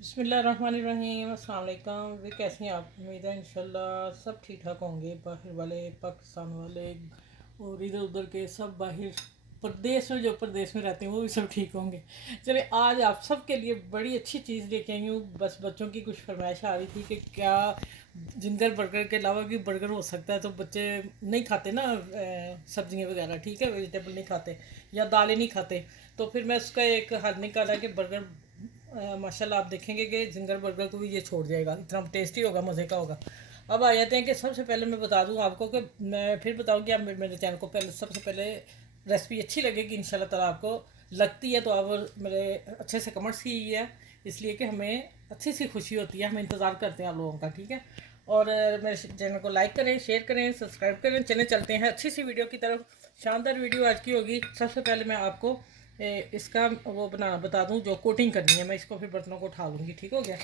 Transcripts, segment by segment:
बिस्मिल्लाहिर्रहमानिर्रहीम। अस्सलाम वालेकुम। वे कैसी हैं आप? उम्मीद है इंशाल्लाह सब ठीक ठाक होंगे। बाहर वाले, पाकिस्तान वाले और इधर उधर के सब बाहर प्रदेश में, जो प्रदेश में रहते हैं वो भी सब ठीक होंगे। चलिए, आज आप सब के लिए बड़ी अच्छी चीज़ लेके आई हूँ। बस बच्चों की कुछ फरमाइश आ रही थी कि क्या जिंगर बर्गर के अलावा भी बर्गर हो सकता है, तो बच्चे नहीं खाते ना सब्जियाँ वगैरह, ठीक है, वेजिटेबल नहीं खाते या दालें नहीं खाते। तो फिर मैं उसका एक हल निकाला कि बर्गर माशाल्लाह आप देखेंगे कि जिंगर बर्गर को भी ये छोड़ जाएगा, इतना टेस्टी होगा, मज़े का होगा। अब आ जाते हैं कि सबसे पहले मैं बता दूं आपको कि मैं फिर बताऊं कि आप मेरे चैनल को पहले सबसे पहले रेसिपी अच्छी लगेगी इंशाल्लाह ताला। आपको लगती है तो आप मेरे अच्छे से कमेंट्स कीजिए, इसलिए कि हमें अच्छी सी खुशी होती है, हम इंतज़ार करते हैं आप लोगों का, ठीक है। और मेरे चैनल को लाइक करें, शेयर करें, सब्सक्राइब करें। चले चलते हैं अच्छी सी वीडियो की तरफ। शानदार वीडियो आज की होगी। सबसे पहले मैं आपको इसका वो बनाना बता दूं, जो कोटिंग करनी है। मैं इसको फिर बर्तनों को उठा लूँगी, ठीक हो गया।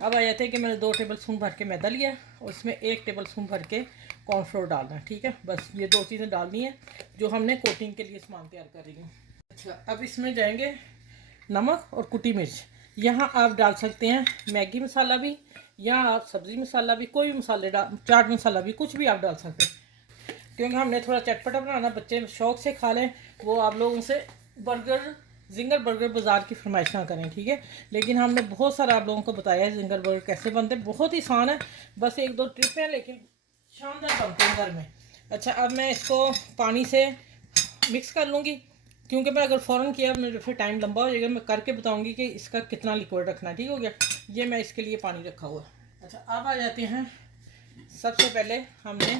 अब आ जाते हैं कि मैंने 2 टेबल स्पून भर के मैदा लिया और इसमें 1 टेबल स्पून भर के कॉर्नफ्लोर डालना है, ठीक है। बस ये 2 चीज़ें डालनी है जो हमने कोटिंग के लिए सामान तैयार कर रही हूँ। अच्छा, अब इसमें जाएंगे नमक और कुटी मिर्च। यहाँ आप डाल सकते हैं मैगी मसाला भी, या आप सब्ज़ी मसाला भी, कोई भी मसाले डाल, चाट मसाला भी, कुछ भी आप डाल सकते हैं, क्योंकि हमने थोड़ा चटपटा बनाना, बच्चे शौक से खा लें। वो आप लोगों से बर्गर, जिंगर बर्गर बाज़ार की फरमाइश ना करें, ठीक है। लेकिन हमने बहुत सारा आप लोगों को बताया है जिंगर बर्गर कैसे बनते हैं। बहुत ही आसान है, बस 1-2 ट्रिप है, लेकिन शानदार बनते हैं घर में। अच्छा, अब मैं इसको पानी से मिक्स कर लूँगी, क्योंकि मैं अगर फ़ौरन किया मेरे फिर टाइम लंबा हो जाएगा। मैं करके बताऊँगी कि इसका कितना लिक्विड रखना है, ठीक हो गया। ये मैं इसके लिए पानी रखा हुआ है। अच्छा, अब आ जाते हैं, सबसे पहले हमने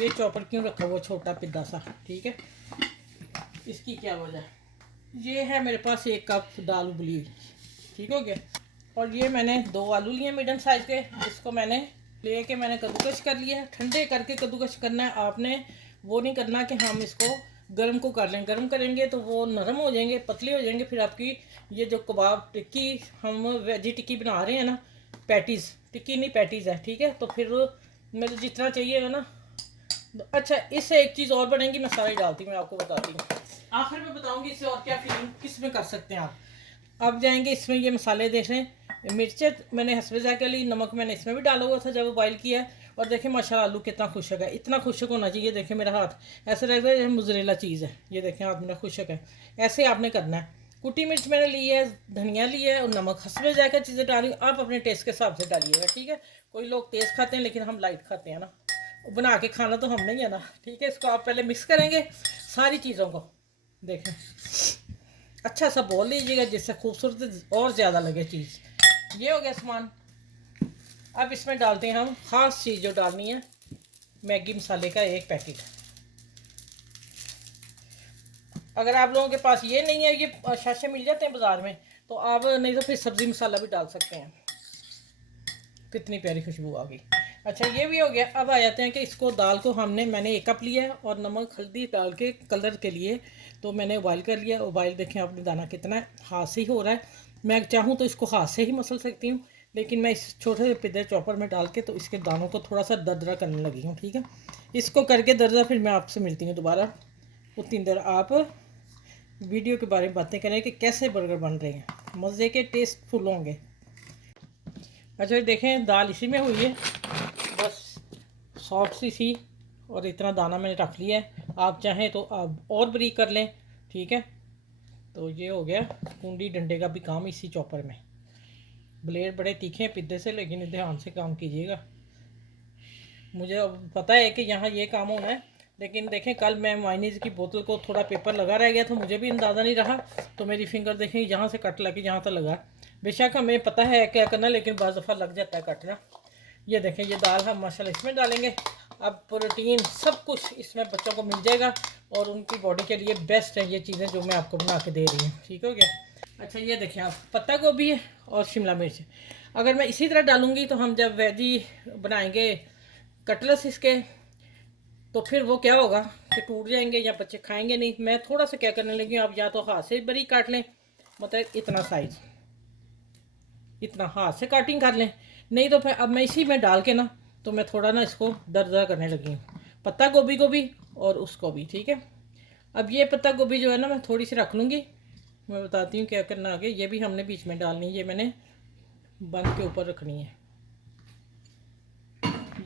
ये चॉपर क्यों रखा हुआ छोटा पिद्दा सा, ठीक है। इसकी क्या वजह है? ये है मेरे पास 1 कप दाल उबली हुई, ठीक हो गया। और ये मैंने 2 आलू लिए मीडियम साइज़ के, इसको मैंने लेके मैंने कद्दूकश कर लिया है। ठंडे करके कद्दूकश करना है आपने, वो नहीं करना कि हम इसको गर्म को कर लें। गर्म करेंगे तो वो नरम हो जाएंगे, पतले हो जाएंगे। फिर आपकी ये जो कबाब टिक्की, हम वेजी टिक्की बना रहे हैं ना, पैटीज़, टिक्की नहीं पैटीज़ है, ठीक है। तो फिर मेरे जितना चाहिएगा ना। अच्छा, इससे एक चीज़ और बनेगी, मैं सारी डालती हूँ, मैं आपको बताती हूँ आखिर में बताऊँगी इससे और क्या फीलिंग किस में कर सकते हैं आप। अब जाएंगे इसमें, ये मसाले देख रहे हैं, मिर्चें मैंने हस्बे जायके ली, नमक मैंने इसमें भी डाला हुआ था जब बॉईल किया है। और देखें माशाल्लाह आलू कितना खुशक है, इतना खुशक होना चाहिए। देखें मेरा हाथ ऐसे लग रहा है मुजरेला चीज़ है, ये देखें हाथ मेरा खुशक है। ऐसे आपने करना है। कुटी मिर्च मैंने ली है, धनिया ली है और नमक, हस्बे जायका चीज़ें डाली, आप अपने टेस्ट के हिसाब से डालिएगा, ठीक है। कोई लोग तेज़ खाते हैं लेकिन हम लाइट खाते हैं ना, बना के खाना तो हम नहीं है ना, ठीक है। इसको आप पहले मिक्स करेंगे सारी चीज़ों को, देखें अच्छा सा बोल लीजिएगा जिससे खूबसूरत और ज़्यादा लगे चीज़। ये हो गया सामान। अब इसमें डालते हैं हम ख़ास चीज़ जो डालनी है, मैगी मसाले का 1 पैकेट। अगर आप लोगों के पास ये नहीं है, ये शाशे मिल जाते हैं बाज़ार में, तो आप नहीं तो फिर सब्ज़ी मसाला भी डाल सकते हैं। कितनी प्यारी खुशबू आ गई। अच्छा, ये भी हो गया। अब आ जाते हैं कि इसको, दाल को मैंने 1 कप लिया है और नमक हल्दी डाल के कलर के लिए तो मैंने उबाइल कर लिया। उबाइल देखें आपने दाना कितना है, हाथ से ही हो रहा है। मैं चाहूँ तो इसको हाथ से ही मसल सकती हूँ, लेकिन मैं इस छोटे से पिद्दे चॉपर में डाल के तो इसके दानों को थोड़ा सा दरदरा करने लगी हूँ, ठीक है। इसको करके दरदरा फिर मैं आपसे मिलती हूँ दोबारा। उतनी देर आप वीडियो के बारे में बातें करें कि कैसे बर्गर बन रहे हैं, मज़े के टेस्टफुल होंगे। अच्छा, देखें दाल इसी में हुई है, बस सॉफ्ट सी थी और इतना दाना मैंने रख लिया है। आप चाहें तो आप और बारीक कर लें, ठीक है। तो ये हो गया कुंडी डंडे का भी काम इसी चॉपर में। ब्लेड बड़े तीखे हैं पिद्दे से, लेकिन ध्यान से काम कीजिएगा। मुझे अब पता है कि यहाँ ये काम होना है, लेकिन देखें कल मैं मायनीज़ की बोतल को थोड़ा पेपर लगा रह गया था, मुझे भी अंदाज़ा नहीं रहा। तो मेरी फिंगर देखें यहाँ से कट लगी, यहाँ तक लगा। बेशक हमें पता है क्या करना, लेकिन बाज़ दफ़ा लग जाता है कटना। ये देखें, ये दाल हम माशाल्लाह इसमें डालेंगे। अब प्रोटीन सब कुछ इसमें बच्चों को मिल जाएगा और उनकी बॉडी के लिए बेस्ट है ये चीज़ें जो मैं आपको बना के दे रही हूँ, ठीक हो गया। अच्छा, ये देखें आप, पत्ता गोभी है और शिमला मिर्च। अगर मैं इसी तरह डालूँगी तो हम जब वेजी बनाएंगे कटलेट्स इसके, तो फिर वो क्या होगा कि टूट जाएंगे या बच्चे खाएंगे नहीं। मैं थोड़ा सा क्या करने लगी हूँ, आप या तो हाथ से बारीक काट लें, मतलब इतना साइज़, इतना हाथ से कटिंग कर लें। नहीं तो फिर अब मैं इसी में डाल के ना, तो मैं थोड़ा ना इसको दरदरा करने लगी हूँ, पत्ता गोभी को भी और उसको भी, ठीक है। अब ये पत्ता गोभी जो है ना, मैं थोड़ी सी रख लूँगी। मैं बताती हूँ क्या करना आगे। ये भी हमने बीच में डालनी है, ये मैंने बंद के ऊपर रखनी है।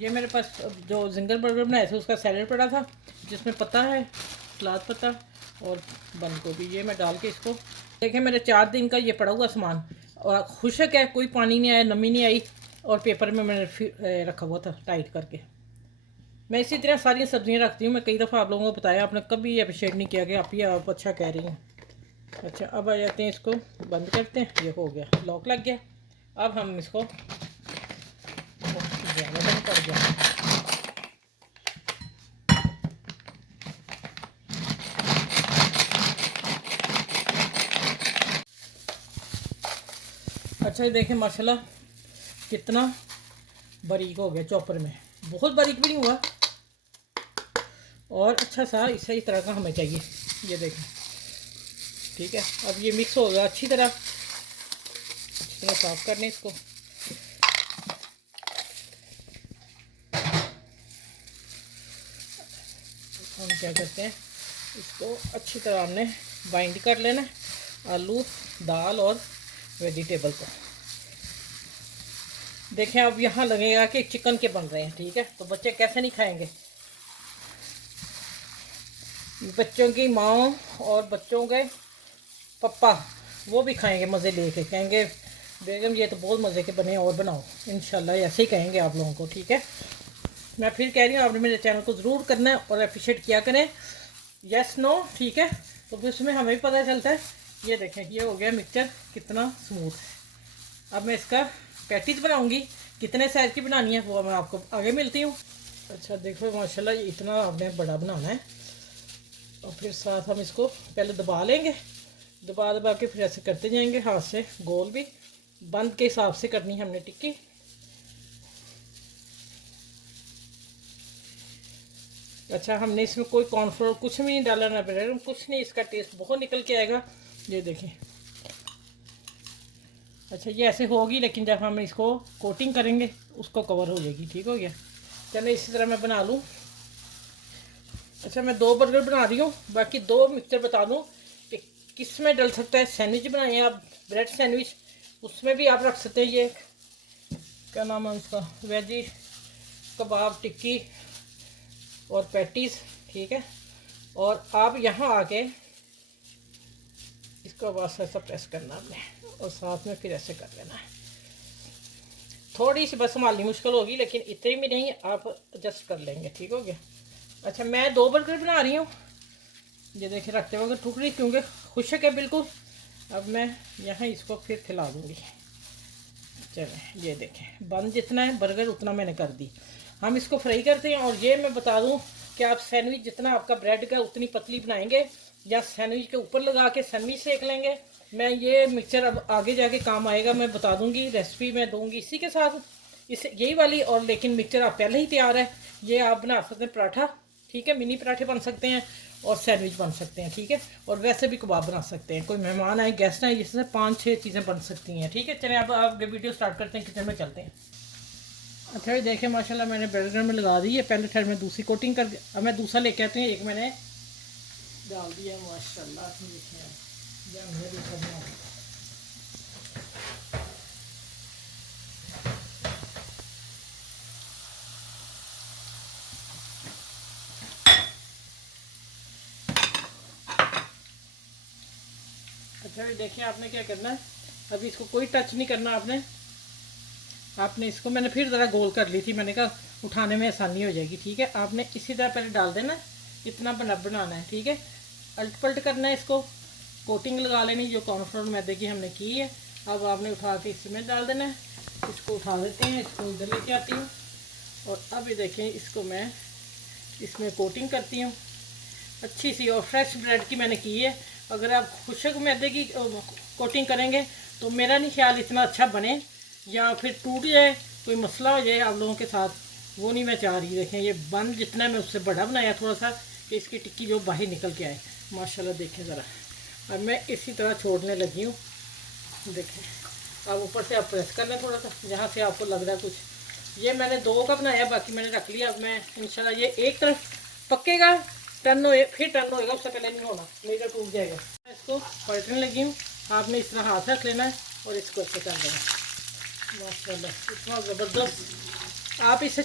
ये मेरे पास जो जिंगर बर्गर बनाया था उसका सैलेड पड़ा था, जिसमें पत्ता है, सलाद पत्ता और बंद गोभी। ये मैं डाल के इसको, देखें मेरे 4 दिन का ये पड़ा हुआ सामान, और खुशक है, कोई पानी नहीं आया, नमी नहीं आई, और पेपर में मैंने रखा हुआ था टाइट करके। मैं इसी तरह सारी सब्जियां रखती हूँ। मैं कई दफ़ा आप लोगों को बताया, आपने कभी अप्रिशिएट नहीं किया कि आप अच्छा कह रही हैं। अच्छा, अब आ जाते हैं, इसको बंद करते हैं। ये हो गया, लॉक लग गया। अब हम इसको बंद कर दिया। अच्छा, ये देखें माशाल्लाह कितना बारीक हो गया चॉपर में, बहुत बारीक भी नहीं हुआ, और अच्छा सा इसी तरह का हमें चाहिए। ये देखें, ठीक है। अब ये मिक्स हो गया अच्छी तरह साफ़ करने इसको। हम क्या करते हैं, इसको अच्छी तरह हमने बाइंड कर लेना, आलू, दाल और वेजिटेबल को। देखें, अब यहाँ लगेगा कि चिकन के बन रहे हैं, ठीक है। तो बच्चे कैसे नहीं खाएंगे, बच्चों की माँ और बच्चों के पापा वो भी खाएंगे मज़े लेके, कहेंगे बेगम ये तो बहुत मज़े के बने, और बनाओ। इंशाल्लाह ऐसे ही कहेंगे आप लोगों को, ठीक है। मैं फिर कह रही हूँ, आपने मेरे चैनल को ज़रूर करना है और अप्रिशिएट किया करें, यस नो, ठीक है। तो फिर उसमें हमें भी पता चलता है। ये देखें, ये हो गया मिक्सचर कितना स्मूथ है। अब मैं इसका पैटीज बनाऊंगी, कितने साइज़ की बनानी है वो मैं आपको आगे मिलती हूँ। अच्छा देखो माशाल्लाह, ये इतना आपने बड़ा बनाना है, और फिर साथ हम इसको पहले दबा लेंगे, दबा दबा के फिर ऐसे करते जाएंगे हाथ से, गोल भी बंद के हिसाब से करनी है हमने टिक्की। अच्छा, हमने इसमें कोई कॉर्नफ्लोर कुछ भी नहीं डाला, ना ब्रेड कुछ नहीं, इसका टेस्ट बहुत निकल के आएगा। ये देखें। अच्छा, ये ऐसे होगी, लेकिन जब हम इसको कोटिंग करेंगे उसको कवर हो जाएगी, ठीक हो गया। चलो इसी तरह मैं बना लूँ। अच्छा, मैं 2 बर्गर बना रही हूँ, बाकी 2 मिक्सचर बता दूँ कि किस में डल सकता है। सैंडविच बनाए हैं आप, ब्रेड सैंडविच, उसमें भी आप रख सकते हैं। ये क्या नाम है उसका, वेजी कबाब टिक्की और पैटीज़, ठीक है। और आप यहाँ आके इसको बस ऐसा प्रेस करना आपने, और साथ में फिर ऐसे कर लेना है। थोड़ी सी बस संभालनी मुश्किल होगी, लेकिन इतनी भी नहीं, आप एडजस्ट कर लेंगे, ठीक हो गया। अच्छा, मैं 2 बर्गर बना रही हूँ। ये देखिए, रखते वक्त ठुक रही क्योंकि खुशक है बिल्कुल। अब मैं यहाँ इसको फिर खिला दूँगी। चलें, ये देखें, बन जितना है बर्गर उतना मैंने कर दी। हम इसको फ्राई करते हैं। और ये मैं बता दूं कि आप सैंडविच जितना आपका ब्रेड का उतनी पतली बनाएंगे, या सैंडविच के ऊपर लगा के सैंडविच सेक लेंगे। मैं ये मिक्सचर अब आगे जाके काम आएगा, मैं बता दूंगी, रेसिपी मैं दूंगी इसी के साथ, इस यही वाली। और लेकिन मिक्सचर आप पहले ही तैयार है, ये आप बना सकते हैं पराठा, ठीक है, मिनी पराठे बन सकते हैं, और सैंडविच बन सकते हैं, ठीक है। और वैसे भी कबाब बना सकते हैं, कोई मेहमान आए, गेस्ट आए, जिससे 5-6 चीज़ें बन सकती हैं, ठीक है। चलें अब आप वीडियो स्टार्ट करते हैं, किचन में चलते हैं। अच्छा, ये देखें माशाल्लाह, मैंने बर्गर में लगा दी है पहले ठहर में दूसरी कोटिंग कर। अब मैं दूसरा लेके आती हूँ, एक मैंने डाल दिया माशाल्लाह। अच्छा, ये देखिए, आपने क्या करना है, अभी इसको कोई टच नहीं करना आपने इसको, मैंने फिर ज़रा गोल कर ली थी, मैंने कहा उठाने में आसानी हो जाएगी, ठीक है। आपने इसी तरह पहले डाल देना, इतना बनाना है, ठीक है। अल्ट पल्ट करना है, इसको कोटिंग लगा लेनी जो कॉर्नफ्लोर मैदे की हमने की है। अब आपने उठा के इसमें डाल देना है। इसको उठा देते हैं, इसको इधर लेके आती हूँ, और अब ये देखें, इसको मैं इसमें कोटिंग करती हूँ अच्छी सी, और फ्रेश ब्रेड की मैंने की है। अगर आप खुशक मैदे की कोटिंग करेंगे तो मेरा नहीं ख्याल इतना अच्छा बने, या फिर टूट जाए, कोई मसला हो जाए आप लोगों के साथ, वो नहीं मैं चाह रही। देखें, ये बन जितना है मैं उससे बड़ा बनाया थोड़ा सा, कि इसकी टिक्की जो बाहर निकल के आए माशाल्लाह। देखें ज़रा, अब मैं इसी तरह छोड़ने लगी हूँ। देखें, अब ऊपर से आप प्रेस कर लें थोड़ा सा, जहाँ से आपको लग रहा है कुछ। ये मैंने 2 का बनाया, बाकी मैंने रख लिया। अब मैं इंशाल्लाह ये एक तरफ पकेगा, टर्न हो फिर टर्न होएगा, उससे पहले नहीं होना, नहीं तो टूट जाएगा। मैं इसको पलटने लगी हूँ, आपने इस तरह हाथ रख लेना है और इसको अच्छे कर देना। माशाल्लाह इतना ज़बरदस्त। आप इसे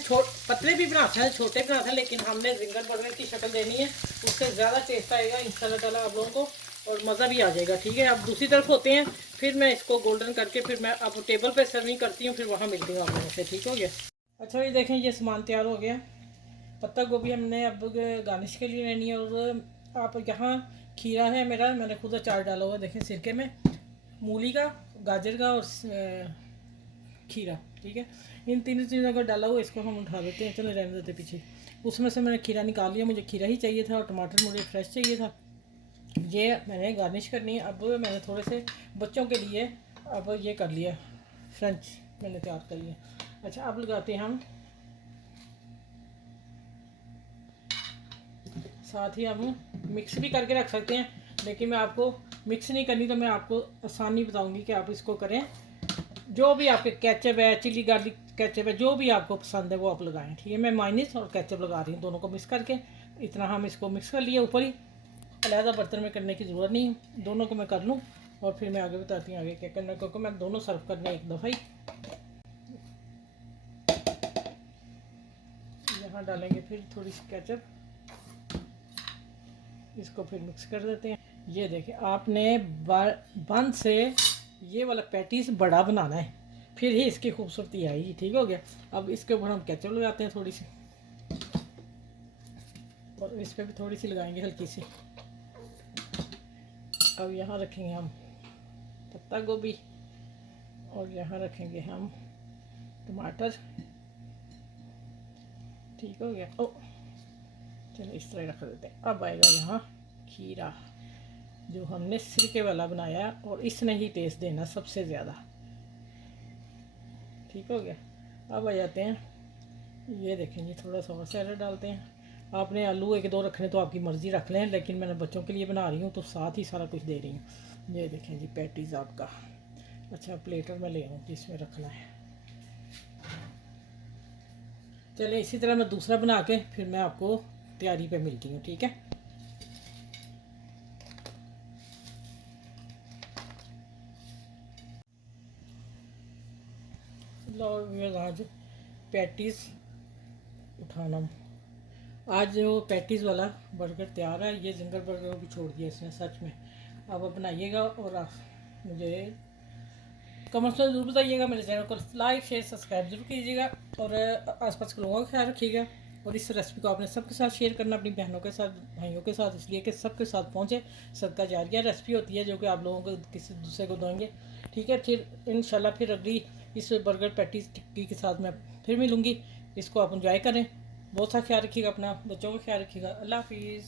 पतले भी बनाते हैं, छोटे बनाते हैं, लेकिन हमने जिंगर बर्गर की शक्ल देनी है, उससे ज़्यादा टेस्ट आएगा इंशाल्लाह ताला आप लोगों को, और मज़ा भी आ जाएगा। ठीक है, अब दूसरी तरफ होते हैं, फिर मैं इसको गोल्डन करके फिर मैं अब टेबल पे सर्विंग करती हूँ, फिर वहाँ मिलती हूँ आप लोगों से। ठीक हो गया। अच्छा ये देखें, ये सामान तैयार हो गया। पत्ता गोभी हमने अब गार्निश के लिए लेनी है, और आप यहाँ खीरा है मेरा, मैंने खुद अचार डाला हुआ है देखें सिरके में, मूली का, गाजर का और खीरा। ठीक है, इन तीनों चीज़ों का डाला हुआ, इसको हम उठा देते हैं, चलो रहने देते पीछे। उसमें से मैंने खीरा निकाल लिया, मुझे खीरा ही चाहिए था और टमाटर मुझे फ्रेश चाहिए था। ये मैंने गार्निश करनी है। अब मैंने थोड़े से बच्चों के लिए अब ये कर लिया, फ्रेंच मैंने तैयार कर लिया। अच्छा अब लगाते हैं हम, साथ ही हम मिक्स भी करके रख सकते हैं, लेकिन मैं आपको मिक्स नहीं करनी, तो मैं आपको आसानी बताऊंगी कि आप इसको करें। जो भी आपके केचप है, चिली गार्लिक केचप है, जो भी आपको पसंद है वो आप लगाएं। ठीक है, मैं माइनस और केचप लगा रही हूँ, दोनों को मिक्स करके। इतना हम इसको मिक्स कर लिए, ऊपर ही अलहदा बर्तन में करने की ज़रूरत नहीं है, दोनों को मैं कर लूँ और फिर मैं आगे बताती हूँ आगे क्या करना है, क्योंकि मैं दोनों सर्व करने एक दफ़ा ही। यहाँ डालेंगे फिर थोड़ी सी केचप, इसको फिर मिक्स कर देते हैं। ये देखिए, आपने बंद से ये वाला पैटीज बड़ा बनाना है, फिर ही इसकी खूबसूरती आएगी। ठीक हो गया। अब इसके ऊपर हम केचप लगाते हैं थोड़ी सी, और इस पर भी थोड़ी सी लगाएंगे हल्की सी। अब यहाँ रखेंगे हम पत्ता गोभी, और यहाँ रखेंगे हम टमाटर। ठीक हो गया। ओ चलो इस तरह रख देते हैं। अब आएगा यहाँ खीरा, जो हमने सिरके वाला बनाया, और इसने ही टेस्ट देना सबसे ज़्यादा। ठीक हो गया। अब आ जाते हैं, ये देखेंगे थोड़ा सा और सैलड डालते हैं। आपने आलू एक दो रखने तो आपकी मर्ज़ी रख लें, लेकिन मैंने बच्चों के लिए बना रही हूँ तो साथ ही सारा कुछ दे रही हूँ। ये देखें जी पैटीज़ आपका। अच्छा प्लेटर में ले आऊँ जिसमें रखना है। चलिए इसी तरह मैं दूसरा बना के फिर मैं आपको तैयारी पे मिलती हूँ। ठीक है। लो आज पैटीज़ उठाना, आज जो पैटीज़ वाला बर्गर तैयार है, ये जिंगर बर्गर को भी छोड़ दिया इसने सच में। अब आप बनाइएगा और आप मुझे कमेंट्स में ज़रूर बताइएगा, मेरे चैनल को लाइक शेयर सब्सक्राइब जरूर कीजिएगा, और आसपास के लोगों का ख्याल रखिएगा। और इस रेसिपी को आपने सबके साथ शेयर करना, अपनी बहनों के साथ, भाइयों के साथ, इसलिए कि सबके साथ पहुँचे। सदका जारिया रेसिपी होती है जो कि आप लोगों को किसी दूसरे को देंगे। ठीक है, फिर इंशाल्लाह फिर अगली इस बर्गर पैटीज टिक्की के साथ मैं फिर मिलूँगी। इसको आप इंजॉय करें। बहुत सा ख्याल रखिएगा अपना, बच्चों का ख्याल रखिएगा। अल्लाह हाफिज़।